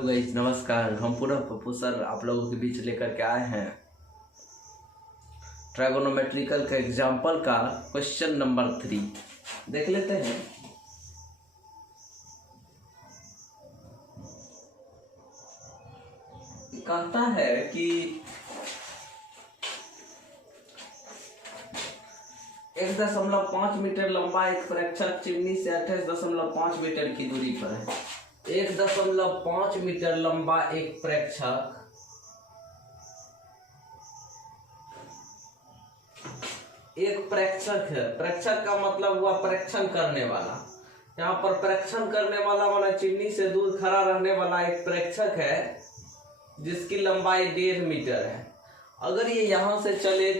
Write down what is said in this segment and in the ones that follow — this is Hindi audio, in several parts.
हेलो गाइस, नमस्कार। हम पुनः पप्पू सर आप लोगों के बीच लेकर के आए हैं ट्राइगोनोमेट्रिकल का एग्जाम्पल का क्वेश्चन नंबर 3। देख लेते हैं। कहता है कि 1.5 मीटर लंबा एक प्रेक्षक चिमनी से 28.5 मीटर की दूरी पर है। 1.5 मीटर लंबा एक प्रेक्षक है। प्रेक्षक का मतलब हुआ परीक्षण करने वाला। यहाँ पर परीक्षण करने वाला माना चिमनी से दूर खड़ा रहने वाला एक प्रेक्षक है जिसकी लंबाई 1.5 मीटर है। अगर ये यहाँ से चलते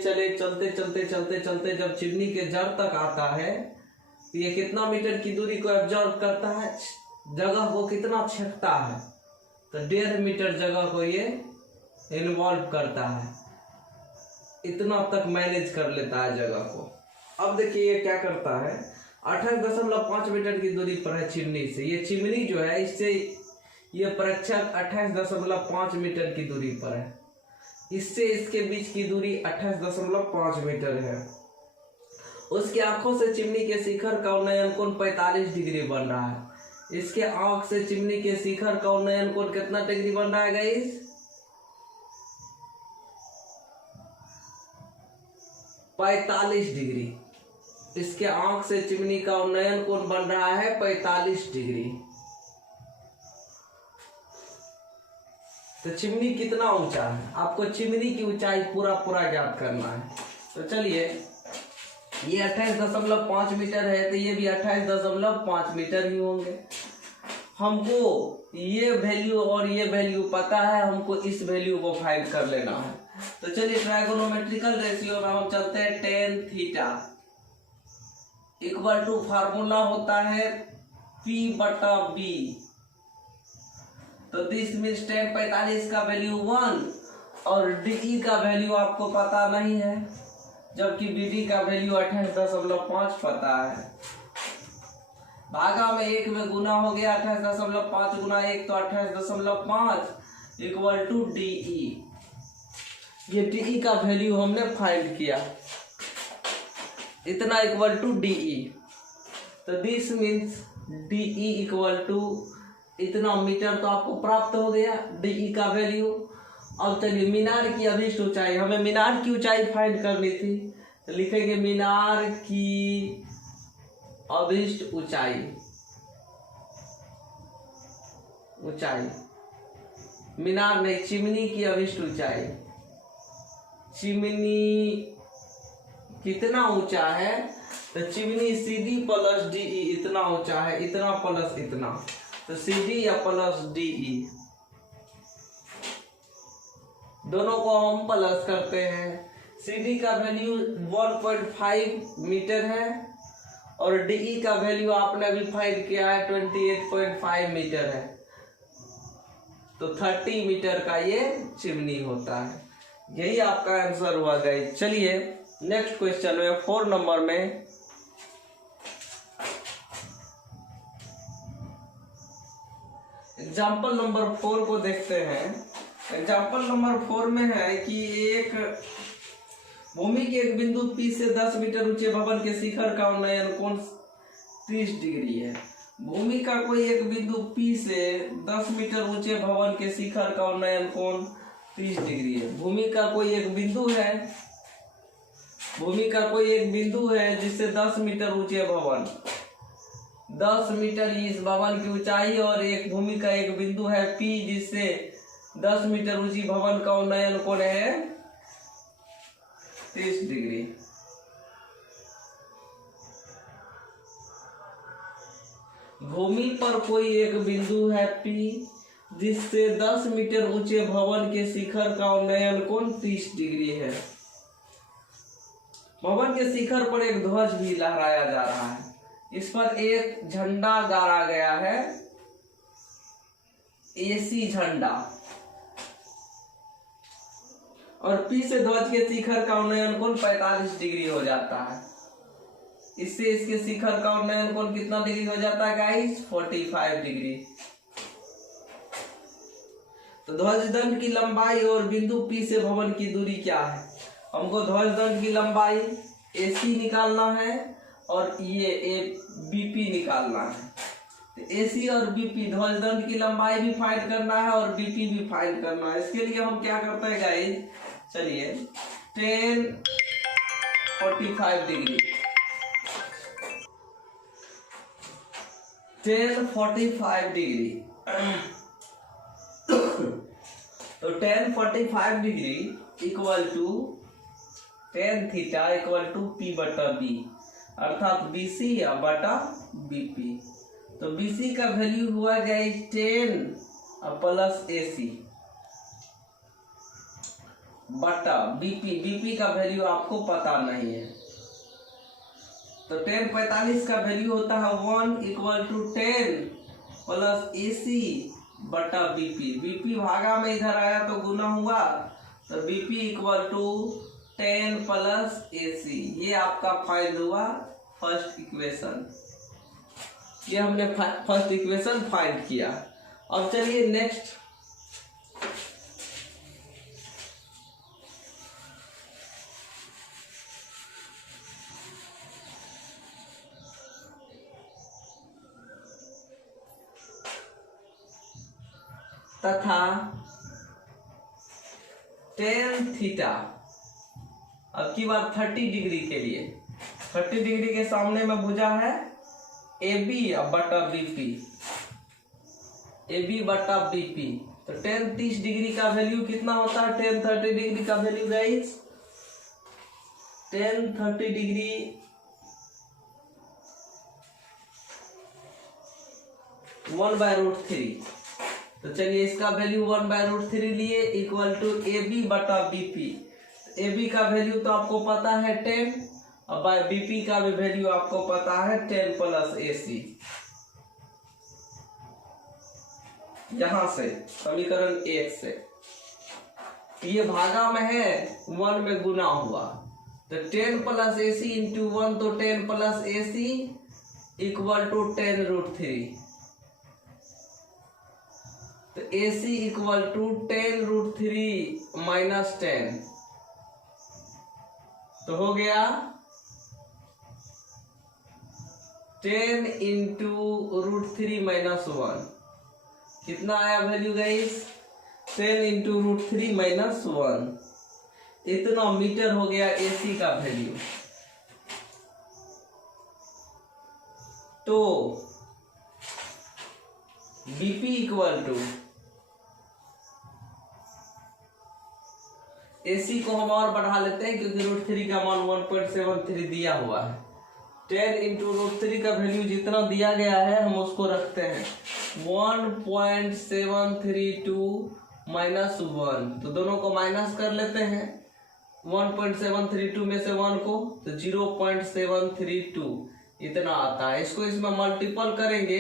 जब चिमनी के जड़ तक आता है तो ये कितना मीटर की दूरी को ऑब्जर्व करता है, जगह को कितना छेड़ता है, तो 1.5 मीटर जगह को ये इन्वॉल्व करता है। इतना तक मैनेज कर लेता है जगह को। अब देखिए ये क्या करता है, 28.5 मीटर की दूरी पर है चिमनी से। ये चिमनी जो है इससे ये प्रेक्षक 28.5 मीटर की दूरी पर है। इससे इसके बीच की दूरी 28.5 मीटर है। उसकी आंखों से चिमनी के शिखर का उन्नयन कोण 45 डिग्री बन रहा है। इसके आंख से चिमनी के शिखर का उन्नयन कोण कितना डिग्री बन रहा है गाइस? 45 डिग्री। इसके आंख से चिमनी का उन्नयन कोण बन रहा है 45 डिग्री। तो चिमनी कितना ऊंचा है, आपको चिमनी की ऊंचाई पूरा ज्ञात करना है। तो चलिए, ये 28.5 मीटर है तो ये भी 28.5 मीटर ही होंगे। हमको ये वैल्यू और ये वैल्यू पता है, हमको इस वैल्यू को फाइंड कर लेना है। तो चलिए ट्राइगोनोमेट्रिकल रेशियो में हम चलते हैं। tan theta equal to formula होता है P/B। तो दिस मीन्स tan 45 का वैल्यू 1 और DE का वैल्यू आपको पता नहीं है, जबकि BD का वैल्यू 28.5 पता है। भागा में 1 में गुना हो गया, 28.5 गुना 1 तो 28.5 इक्वल टू DE। ये DE का वैल्यू हमने फाइंड किया, इतना इक्वल टू DE। तो this means DE equal to इतना मीटर तो आपको प्राप्त हो गया, DE का वैल्यू। अब चलिए मीनार की अभिष्ट ऊंचाई, हमें मीनार की ऊंचाई फाइंड करनी थी। तो लिखेंगे मीनार की अभिष्ट ऊंचाई। मीनार नहीं, चिमनी की अभिष्ट ऊंचाई। चिमनी कितना ऊंचा है, तो चिमनी CD प्लस DE इतना ऊंचा है, इतना प्लस इतना, तो CD या प्लस DE दोनों को हम प्लस करते हैं। CD का वैल्यू 1.5 मीटर है और DE का वैल्यू आपने अभी फाइंड किया है 28.5 मीटर है। तो 30 मीटर का ये चिमनी होता है। यही आपका आंसर हुआ गाइस। चलिए नेक्स्ट क्वेश्चन में 4 नंबर में एग्जाम्पल नंबर 4 को देखते हैं। एग्जाम्पल नंबर 4 में है कि एक भूमि के एक बिंदु P से 10 मीटर ऊंचे भवन के शिखर का उन्नयन कोण 30 डिग्री है। भूमि का कोई एक बिंदु P से 10 मीटर ऊंचे भवन के शिखर का उन्नयन कोण 30 डिग्री है। भूमि का कोई एक बिंदु है जिससे 10 मीटर ऊंचे भवन, 10 मीटर इस भवन की ऊंचाई, और एक भूमि का एक बिंदु है P जिससे 10 मीटर ऊंची भवन का उन्नयन कोण है 30 डिग्री। भूमि पर कोई एक बिंदु है P जिससे 10 मीटर ऊंचे भवन के शिखर का उन्नयन कोण 30 डिग्री है। भवन के शिखर पर एक ध्वज भी लहराया जा रहा है। इस पर एक झंडा गाड़ा गया है, AC झंडा, और P से ध्वज के शिखर का उन्नयन कोण 45 डिग्री हो जाता है। इससे इसके शिखर का उन्नयन कोण कितना डिग्री हो जाता है गाइस? 45 डिग्री। तो ध्वजदंड की लंबाई और बिंदु P से भवन की दूरी क्या है? हमको ध्वजदंड की लंबाई AC निकालना है और ये BP निकालना है। तो AC और BP, ध्वजदंड की लंबाई भी फाइंड करना है और BP भी फाइंड करना है। इसके लिए हम क्या करते हैं गाइस, चलिए tan 45 डिग्री, tan 45 डिग्री तो tan 45 degree equal to tan theta equal to P बटा B, अर्थात BC या बटा BP। तो BC का वैल्यू हुआ गाइस 10 प्लस AC बटा BP का वैल्यू आपको पता नहीं है। तो tan 45 का वैल्यू होता है 1 इक्वल टू 10 प्लस AC बटा BP भागा में इधर आया तो गुना हुआ, तो BP equal to 10 plus AC। ये आपका फाइंड हुआ फर्स्ट इक्वेशन। ये हमने फर्स्ट इक्वेशन फाइंड किया। अब चलिए नेक्स्ट, तथा tan थीटा, अब की बात 30 डिग्री के लिए, 30 डिग्री के सामने में भुजा है AB बटा BP, AB बटा BP। तो tan 30 डिग्री का वैल्यू कितना होता है? tan 30 डिग्री का value guys, tan 30 degree one by root three. तो चलिए इसका वैल्यू 1/√3 लिए इक्वल टू AB बटा BP। AB का वैल्यू तो आपको पता है 10 और बाय BP का भी वैल्यू आपको पता है 10 प्लस AC। यहां से समीकरण 1 से ये भागा में है, 1 में गुना हुआ, तो 10 प्लस AC इंटू 1, तो 10 प्लस AC इक्वल टू 10√3। तो AC इक्वल टू 10√3 माइनस 10, तो हो गया 10 इंटू √3 माइनस 1। कितना आया वैल्यू गाइस? 10 into √3 minus 1। इतना मीटर हो गया AC का वैल्यू। तो BP इक्वल टू AC को हम और बढ़ा लेते हैं क्योंकि √3 का मान 1.73 दिया हुआ है। 10 इंटू √3 का वैल्यू जितना दिया गया है हम उसको रखते हैं 1.732 माइनस 1, तो दोनों को माइनस कर लेते हैं। 1.732 में से 1 को, तो 0.732 इतना आता है। इसको इसमें मल्टीपल करेंगे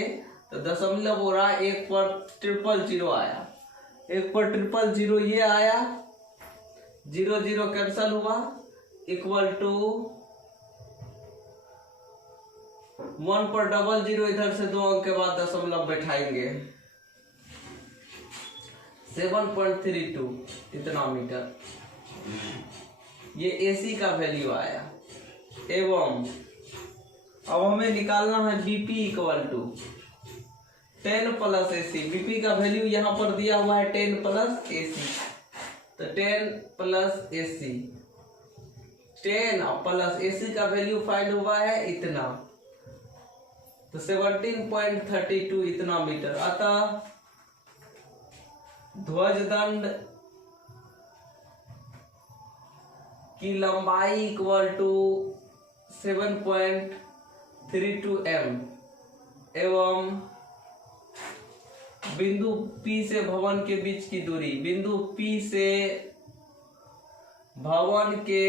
तो दशमलव हो रहा, 1 पर 000 आया, 1 पर 000 ये आया, 0 0 कैंसल हुआ, इक्वल टू 1 पर 00 इधर से 2 अंक के बाद दशमलव बैठाएंगे, 7.32 इतना मीटर। ये AC का वैल्यू आया। एवं अब हमें निकालना है BP equal to 10 plus AC। BP का वैल्यू यहाँ पर दिया हुआ है 10 प्लस AC, तो 10 प्लस AC, 10 प्लस AC का वैल्यू फाइंड हुआ है इतना, तो 17.32 इतना मीटर। अतः ध्वजदंड की लंबाई इक्वल टू 7.32 m एवं बिंदु P से भवन के बीच की दूरी, बिंदु P से भवन के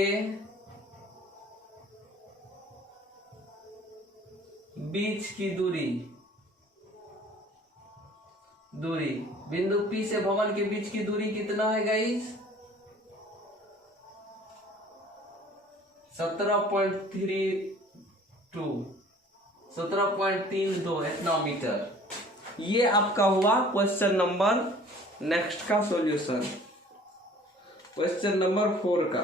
बीच की दूरी, बिंदु P से भवन के बीच की दूरी कितना है गाइस? 17.32 इतना मीटर। ये आपका हुआ क्वेश्चन नंबर नेक्स्ट का सॉल्यूशन क्वेश्चन नंबर 4 का।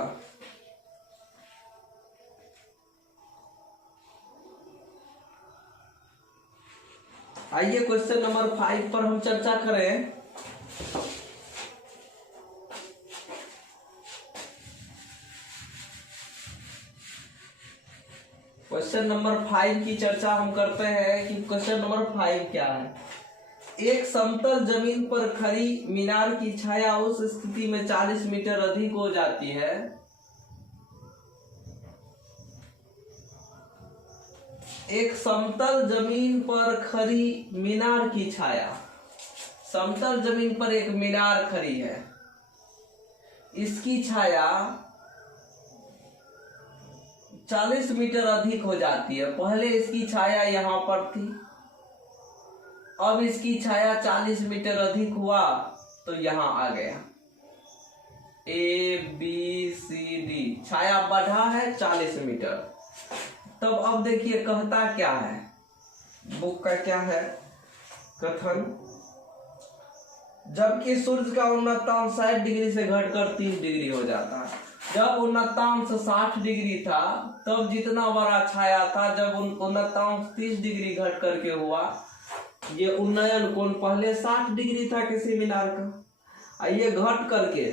आइए क्वेश्चन नंबर 5 पर हम चर्चा करें। क्वेश्चन नंबर 5 की चर्चा हम करते हैं कि क्वेश्चन नंबर 5 क्या है। एक समतल जमीन पर खड़ी मीनार की छाया उस स्थिति में 40 मीटर अधिक हो जाती है एक समतल जमीन पर खड़ी मीनार की छाया, समतल जमीन पर एक मीनार खड़ी है, इसकी छाया 40 मीटर अधिक हो जाती है। पहले इसकी छाया यहां पर थी, अब इसकी छाया 40 मीटर अधिक हुआ तो यहां आ गया। ABCD छाया बढ़ा है 40 मीटर। तब अब देखिए कहता क्या है, बुक का क्या है कथन, जबकि सूर्य का उन्नतांश 60 डिग्री से घटकर 30 डिग्री हो जाता है। जब उन्नतांश 60 डिग्री था तब जितना बड़ा छाया था, जब उन्नतांश 30 डिग्री घट करके हुआ, ये उन्नयन कोण पहले 60 डिग्री था किसी मीनार का, ये घट करके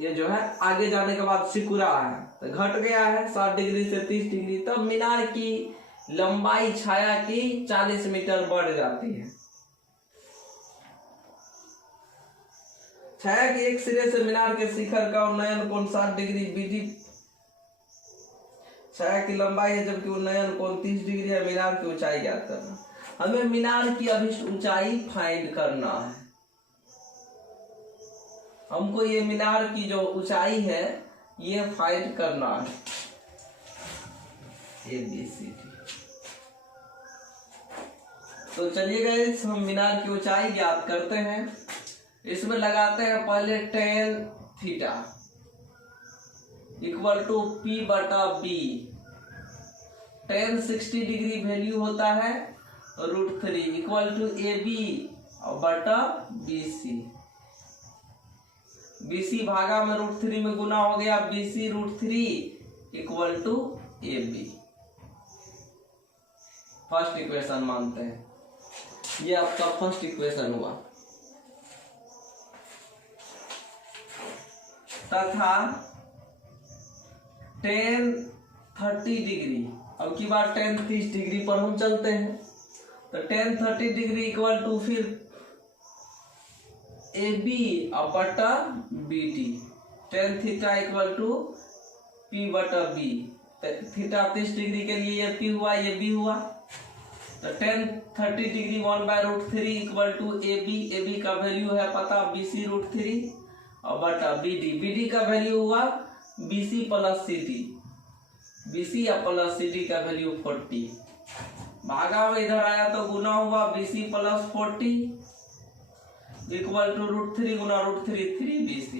ये जो है आगे जाने के बाद सिकुड़ा है तो घट गया है 60 डिग्री से 30 डिग्री। तब मीनार की लंबाई छाया की 40 मीटर बढ़ जाती है। छाया के एक सिरे से मीनार के शिखर का उन्नयन कोण 60 डिग्री BD छाया की लंबाई है, जबकि उन्नयन कोण 30 डिग्री है। मीनार की ऊंचाई ज्ञात करना, हमें मीनार की अभिष्ट ऊंचाई फाइंड करना है। हमको ये मीनार की जो ऊंचाई है ये फाइंड करना है। ABCD। तो चलिए गाइस हम मीनार की ऊंचाई ज्ञात करते हैं। इसमें लगाते हैं पहले tan theta equal to P/B। tan 60 degree value होता है √3 इक्वल टू AB/BC। BC भागा में √3 में गुना हो गया, BC √3 equal to AB। First equation मानते हैं, ये आपका फर्स्ट इक्वेशन हुआ। तथा tan 30 डिग्री, अब की बार tan 30 डिग्री पर हम चलते हैं, तो tan 30 डिग्री इक्वल टू फिर AB/BD। tan theta equal to P/B। Theta 30 degree के लिए ये P हुआ, ये B हुआ, तो tan 30 degree 1/√3 equal to AB का वैल्यू है पता BC √3 और बटा BD का वैल्यू हुआ BC प्लस CD। BC या प्लस CD का वैल्यू 40, भागा में इधर आया तो गुना हुआ BC प्लस 40 इक्वल टू √3 गुना √3 3BC।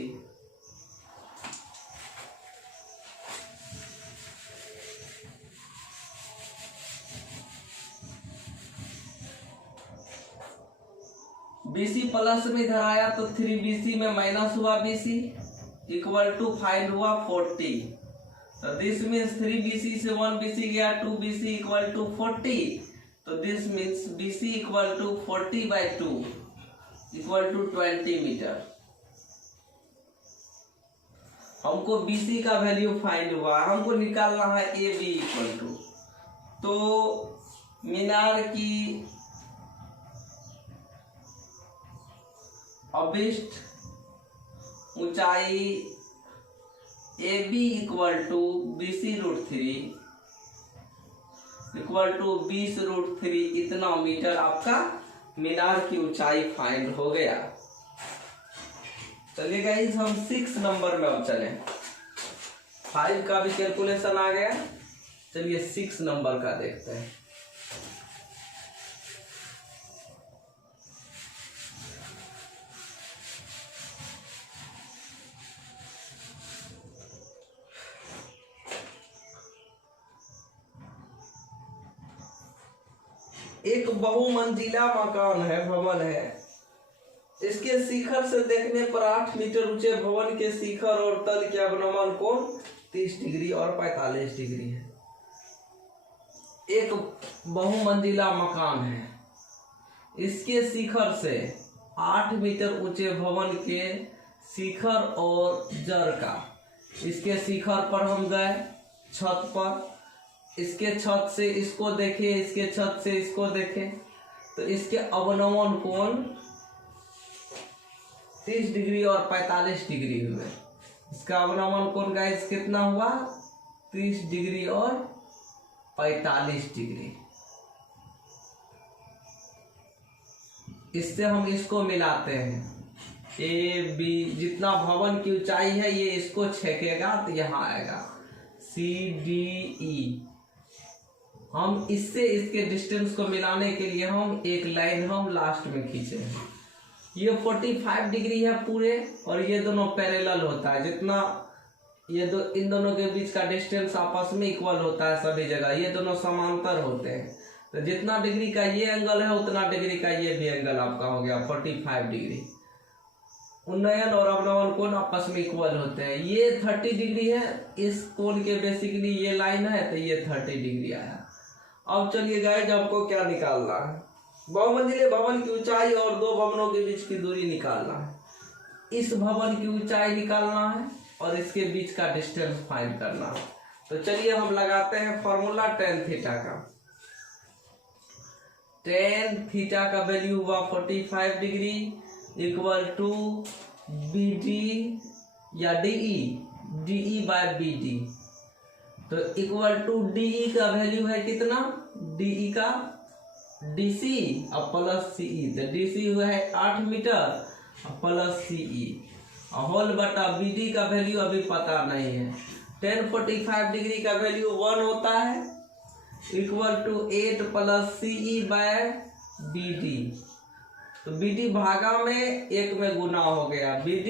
BC प्लस में इधर आया तो 3BC में माइनस हुआ BC इक्वल टू फाइंड हुआ 40। तो दिस मीन्स 3BC से 1BC गया 2BC इक्वल टू 40। तो this means BC equal to 40/2 equal to 20 metre. हमको BC का वैल्यू फाइंड हुआ, हमको निकालना है AB इक्वल टू, तो मीनार की अभिष्ट ऊंचाई AB equal to BC √3 equal to 20 √3, इतना मीटर आपका मीनार की ऊंचाई फाइंड हो गया। चलिए गाइस हम 6 नंबर में अब चले। 5 का भी कैलकुलेशन आ गया, चलिए 6 नंबर का देखते हैं। एक बहुमंजिला मकान है, भवन है, इसके इसके शिखर से देखने पर 8 मीटर ऊंचे भवन के शिखर और तल के अवनमन कोण 30 डिग्री और 45 डिग्री है। एक बहुमंजिला मकान है, इसके शिखर से 8 मीटर ऊंचे भवन के शिखर और जड़ का, इसके शिखर पर हम गए छत पर, इसके छत से इसको देखे, इसके छत से इसको देखे, तो इसके अवनमन कोण 30 डिग्री और 45 डिग्री हुए। इसका अवनमन कोण गाइस कितना हुआ? 30 डिग्री और 45 डिग्री। इससे हम इसको मिलाते हैं, ए बी, जितना भवन की ऊंचाई है ये इसको छेकेगा तो यहाँ आएगा सी डी ई। हम इससे इसके डिस्टेंस को मिलाने के लिए हम एक लाइन हम लास्ट में खींचे हैं। ये 45 डिग्री है पूरे, और ये दोनों पैरेलल होता है। जितना ये इन दोनों के बीच का डिस्टेंस आपस में इक्वल होता है सभी जगह, ये दोनों समांतर होते हैं। तो जितना डिग्री का ये एंगल है उतना डिग्री का ये भी एंगल आपका हो गया 45 डिग्री। उन्नयन और अवनमन कोण आपस में इक्वल होते हैं। ये 30 डिग्री है, इस कोण के बेसिकली ये लाइन है तो ये 30 डिग्री आया। अब चलिए गाइस, आपको क्या निकालना है? बहुमंजिले भवन की ऊंचाई और दो भवनों के बीच की दूरी निकालना है। इस भवन की ऊंचाई निकालना है और इसके बीच का डिस्टेंस फाइंड करना है। तो चलिए हम लगाते हैं फॉर्मूला tan थीटा का। tan थीटा का वैल्यू हुआ 45 डिग्री इक्वल टू BD या DE बाय BD। तो इक्वल टू DE का वैल्यू है कितना? DE का DC और प्लस CE। तो DC हुआ है 8 मीटर प्लस CE होल बटा BD का वैल्यू अभी पता नहीं है। tan 45 डिग्री का वैल्यू 1 होता है equal to 8 plus CE by BD। तो BD भागा में 1 में गुना हो गया, BD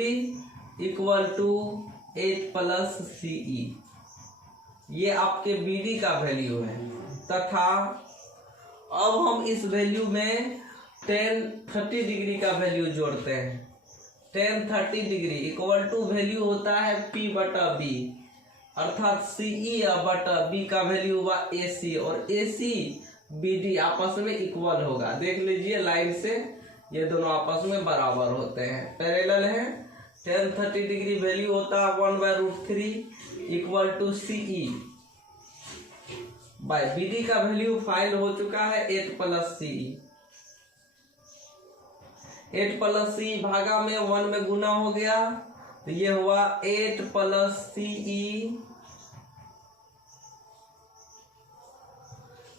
equal to 8 plus CE। ये आपके BD का वैल्यू है। तथा अब हम इस वैल्यू में tan 30 डिग्री का वैल्यू जोड़ते हैं। tan 30 degree equal to value होता है P बटा B, अर्थात CE बटा B का वैल्यू हुआ AC, और AC BD आपस में इक्वल होगा। देख लीजिए लाइन से ये दोनों आपस में बराबर होते हैं, पैरेलल हैं। tan 30 डिग्री वैल्यू होता है 1/√3 equal to CE by BD का वैल्यू फाइंड हो चुका है 8 प्लस CE। 8 प्लस CE भागा में 1 में गुना हो गया, तो ये हुआ 8 plus CE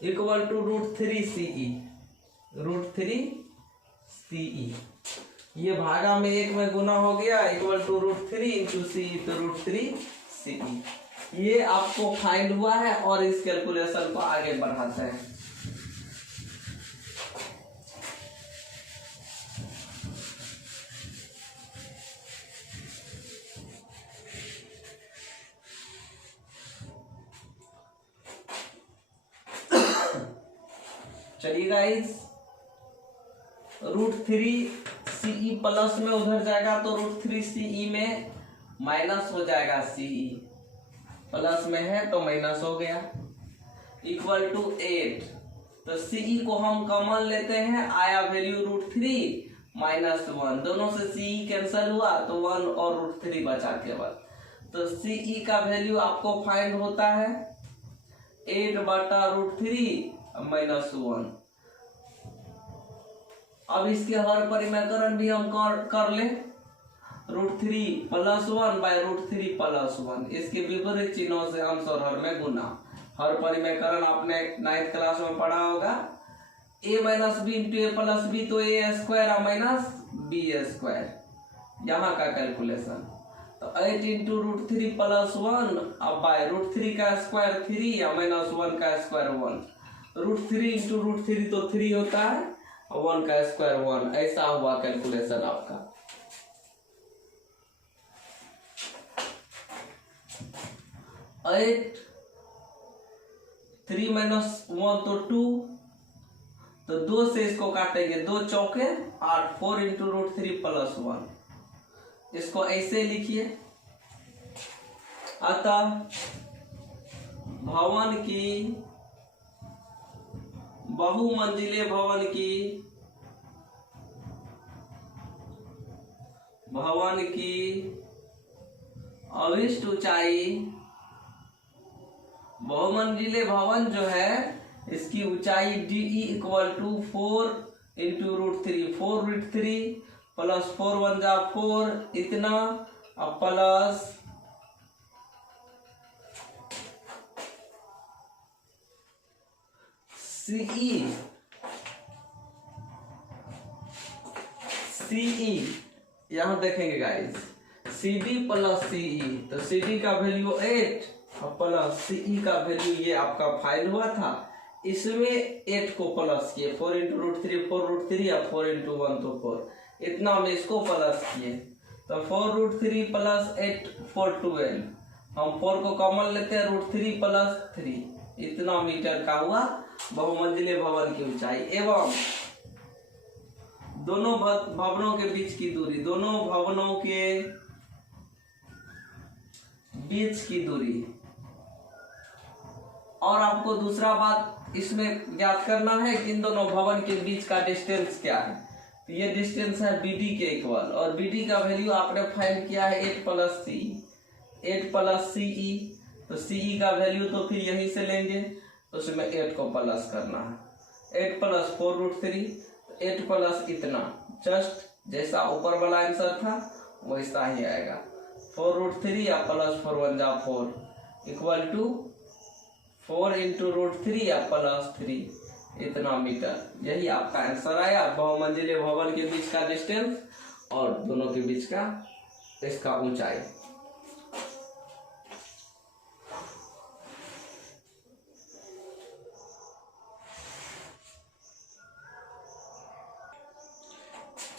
equal to √3 CE। ये भागा में 1 में गुना हो गया इक्वल टू √3 इंटू CE, तो √3 CE। ये आपको फाइंड हुआ है और इस कैलकुलेशन को आगे बढ़ाते हैं। चलिए गाइस, √3 CE प्लस में उधर जाएगा तो √3 CE में माइनस हो जाएगा। CE प्लस में है तो माइनस हो गया इक्वल टू 8। तो CE को हम कॉमन लेते हैं, आया वैल्यू √3 माइनस 1, दोनों से CE कैंसिल हुआ तो 1 और √3 बचा केवल। तो CE का वैल्यू आपको फाइंड होता है 8 बटा √3 माइनस 1। अब इसके हर परिमेयकरण भी हम कर ले, √3 प्लस 1 बाय √3 प्लस 1। इसके विपरीत चिन्हों से अंश और हर में गुना। हर परिमेयकरण आपने 9th क्लास में पढ़ा होगा, a minus B into A plus B, तो A square minus B square यहाँ का कैलकुलेशन। तो 8 इंटू √3 प्लस 1 अब बाय √3 का स्क्वायर 3 या माइनस 1 का स्क्वायर 1। √3 इंटू √3 तो 3 होता है, 1 का स्क्वायर 1। ऐसा हुआ कैलकुलेशन आपका। 8 3 माइनस 1 तो 2, तो 2 से इसको काटेंगे, 2 चौके 8, 4 इंटू रूट 3 प्लस 1। इसको ऐसे लिखिए। अतः भवन बहुमंजिले भवन की अविष्ट ऊंचाई, बहुमंजिले भवन जो है इसकी ऊंचाई D equal to 4 into root 3, 4 root 3 plus 4 1 जा 4 इतना, अब प्लस सीई यहां देखेंगे गाइस, CD प्लस सीई, तो CD का वैल्यू 8 और प्लस सीई का वैल्यू ये आपका फाइल हुआ था, इसमें 8 को प्लस किए, 4 इंटू रूट 3 4 रूट 3 या 4 इंटू 1 तो 4, इतना में इसको प्लस किए, तो 4 रूट 3 प्लस 8 4 12, हम 4 को कॉमन लेते हैं, रूट 3 प्लस 3, इतना मीटर का हुआ बहुमंजिले भवन की ऊंचाई। एवं दोनों भवनों के बीच की दूरी, दोनों भवनों के बीच की दूरी। और आपको दूसरा बात इसमें ज्ञात करना है कि इन दोनों भवन के बीच का डिस्टेंस क्या है, तो ये डिस्टेंस है BD के इक्वल, और BD का वैल्यू आपने फाइंड किया है 8 प्लस CE, तो CE का वैल्यू तो फिर यहीं से लेंगे, तो उसमें 8 को प्लस करना है, 8 प्लस 4 रूट 3, 8 प्लस इतना, जस्ट जैसा ऊपर वाला आंसर था वैसा ही आएगा, 4 रूट 3 या प्लस 4 1 जा 4 इक्वल टू 4 इंटू रूट 3 या प्लस 3 इतना मीटर। यही आपका आंसर आया, बहुमंजिले भवन के बीच का डिस्टेंस और दोनों के बीच का इसका ऊंचाई।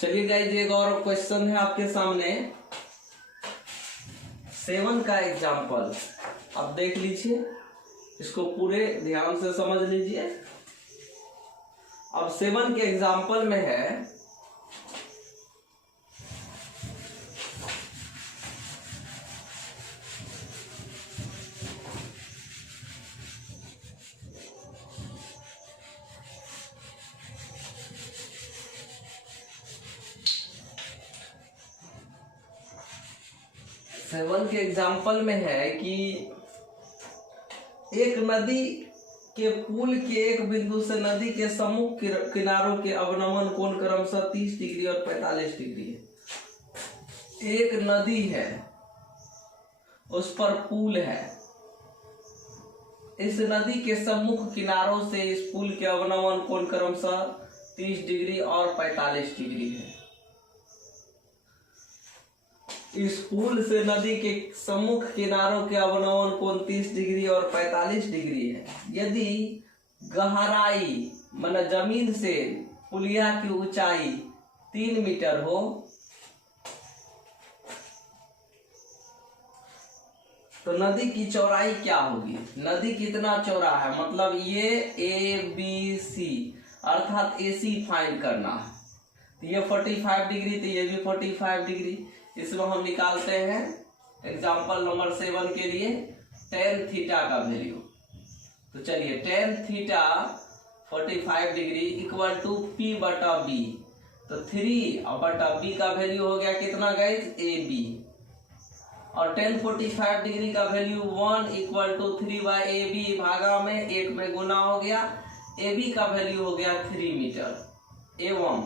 चलिए गाइस, एक और क्वेश्चन है आपके सामने, 7 का एग्जाम्पल आप देख लीजिए, इसको पूरे ध्यान से समझ लीजिए। अब 7 के एग्जाम्पल में है, सेवन के एग्जाम्पल में है कि एक नदी के पुल के एक बिंदु से नदी के सम्मुख किनारों के अवनमन कोण क्रमशः 30 डिग्री और 45 डिग्री है। एक नदी है, उस पर पुल है, इस नदी के सम्मुख किनारों से इस पुल के अवनमन कोण क्रमशः 30 डिग्री और 45 डिग्री है। इस पुल से नदी के सम्मुख किनारों के अवनमन कोण 30 डिग्री और 45 डिग्री है। यदि गहराई माना जमीन से पुलिया की ऊंचाई 3 मीटर हो, तो नदी की चौड़ाई क्या होगी? नदी कितना चौड़ा है, मतलब ये ABC अर्थात AC फाइंड करना है। तो ये 45 डिग्री, तो ये भी 45 डिग्री। इसमें हम निकालते हैं एग्जाम्पल नंबर 7 के लिए tan थीटा का वैल्यू। तो चलिए tan theta 45 degree equal to P बटा B, तो 3 और बटा B का वैल्यू हो गया कितना गाइस? AB। और tan 45 डिग्री का वैल्यू 1 इक्वल टू 3/AB भागा में 1 में गुना हो गया। AB का वैल्यू हो गया 3 मीटर। एवं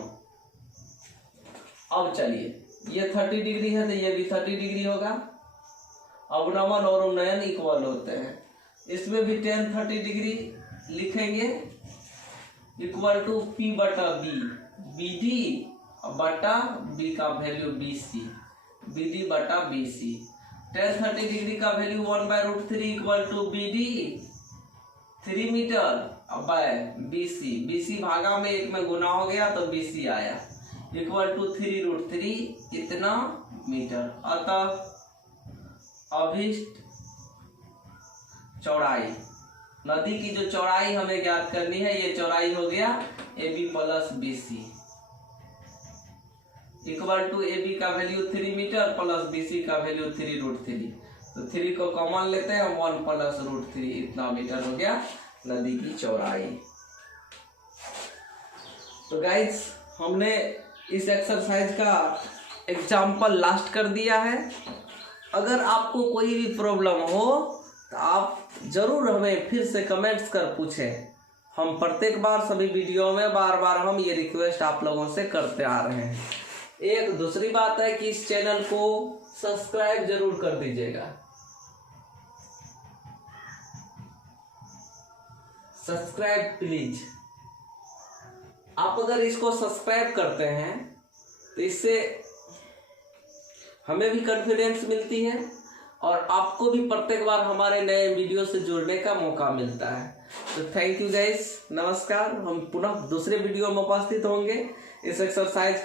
अब चलिए ये 30 डिग्री है तो ये भी 30 डिग्री होगा। अवनमन और उन्नयन इक्वल होते हैं, इसमें भी tan 30 डिग्री लिखेंगे इक्वल टू P बटा B, BD बटा B का वैल्यू BC, BD बटा BC। tan 30 डिग्री का value 1/√3 equal to BD 3 metre by BC, BC भागा में 1 में गुना हो गया तो BC आया इक्वल टू 3√3 इतना मीटर। अतः अभिष्ट चौड़ाई नदी की जो चौड़ाई हमें ज्ञात करनी है, ये चौड़ाई हो गया AB plus BC equal to AB का वैल्यू 3 मीटर प्लस BC का वैल्यू 3√3। तो 3 को कॉमन लेते हैं, 1 प्लस √3 इतना मीटर हो गया नदी की चौड़ाई। तो गाइस हमने इस एक्सरसाइज का एग्जाम्पल लास्ट कर दिया है। अगर आपको कोई भी प्रॉब्लम हो तो आप जरूर हमें फिर से कमेंट्स कर पूछें। हम प्रत्येक बार सभी वीडियो में बार बार हम ये रिक्वेस्ट आप लोगों से करते आ रहे हैं। एक दूसरी बात है कि इस चैनल को सब्सक्राइब जरूर कर दीजिएगा, सब्सक्राइब प्लीज। आप अगर इसको सब्सक्राइब करते हैं तो इससे हमें भी कॉन्फिडेंस मिलती है और आपको भी प्रत्येक बार हमारे नए वीडियो से जुड़ने का मौका मिलता है। तो थैंक यू गाइस, नमस्कार। हम पुनः दूसरे वीडियो में उपस्थित होंगे इस एक्सरसाइज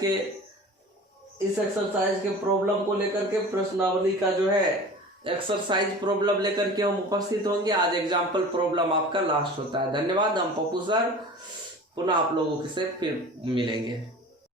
के प्रॉब्लम को लेकर के, प्रश्नावली का जो है एक्सरसाइज प्रॉब्लम लेकर के हम उपस्थित होंगे। आज एग्जाम्पल प्रॉब्लम आपका लास्ट होता है। धन्यवाद। हम पप्पू सर पुनः आप लोगों से फिर मिलेंगे।